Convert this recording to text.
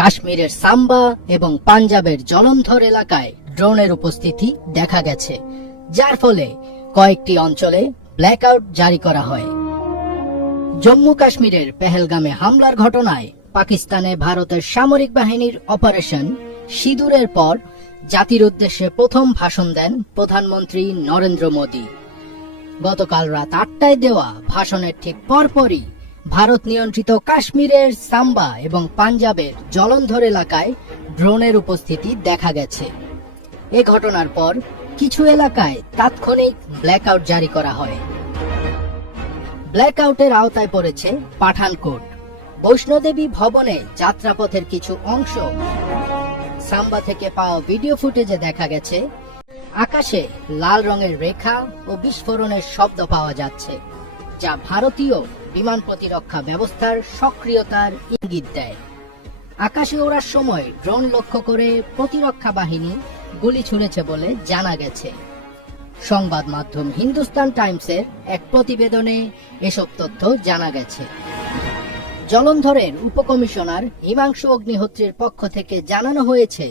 কাশ্মীরের সাম্বা এবং পাঞ্জাবের জলন্ধর এলাকায় ড্রোনের উপস্থিতি দেখা গেছে, যার ফলে কয়েকটি অঞ্চলে ব্ল্যাকআউট জারি করা হয়। জম্মু কাশ্মীরের পেহেলগামে হামলার ঘটনায় পাকিস্তানে ভারতের সামরিক বাহিনীর অপারেশন সিঁদুরের পর জাতির উদ্দেশ্যে প্রথম ভাষণ দেন প্রধানমন্ত্রী নরেন্দ্র মোদী। গতকাল রাত 8টায় দেওয়া ভাষণের ঠিক পরপরই ভারত নিয়ন্ত্রিত কাশ্মীরের সাম্বা এবং পাঞ্জাবের জলন্ধর এলাকায় ড্রোনের উপস্থিতি দেখা গেছে। এ ঘটনার পর কিছু এলাকায় তাৎক্ষণিক ব্ল্যাকআউট জারি করা হয়। ব্ল্যাকআউটের আওতায় পড়েছে পাঠানকোট, বৈষ্ণোদেবী ভবনে যাত্রাপথের কিছু অংশ। সাম্বা থেকে পাওয়া ভিডিও ফুটেজে দেখা গেছে আকাশে লাল রঙের রেখা ও বিস্ফোরণের শব্দ পাওয়া যাচ্ছে, যা ভারতীয় বিমান প্রতিরক্ষা ব্যবস্থার সক্রিয়তার ইঙ্গিত দেয়। আকাশে ওড়ার সময় ড্রোন লক্ষ্য করে প্রতিরক্ষা বাহিনী গুলি ছুড়েছে বলে জানা গেছে। সংবাদ মাধ্যম হিন্দুস্তান টাইমসের এক প্রতিবেদনে এসব তথ্য জানা গেছে। জলন্ধরের উপকমিশনার হিমাংশু অগ্নিহোত্রীর পক্ষ থেকে জানানো হয়েছে,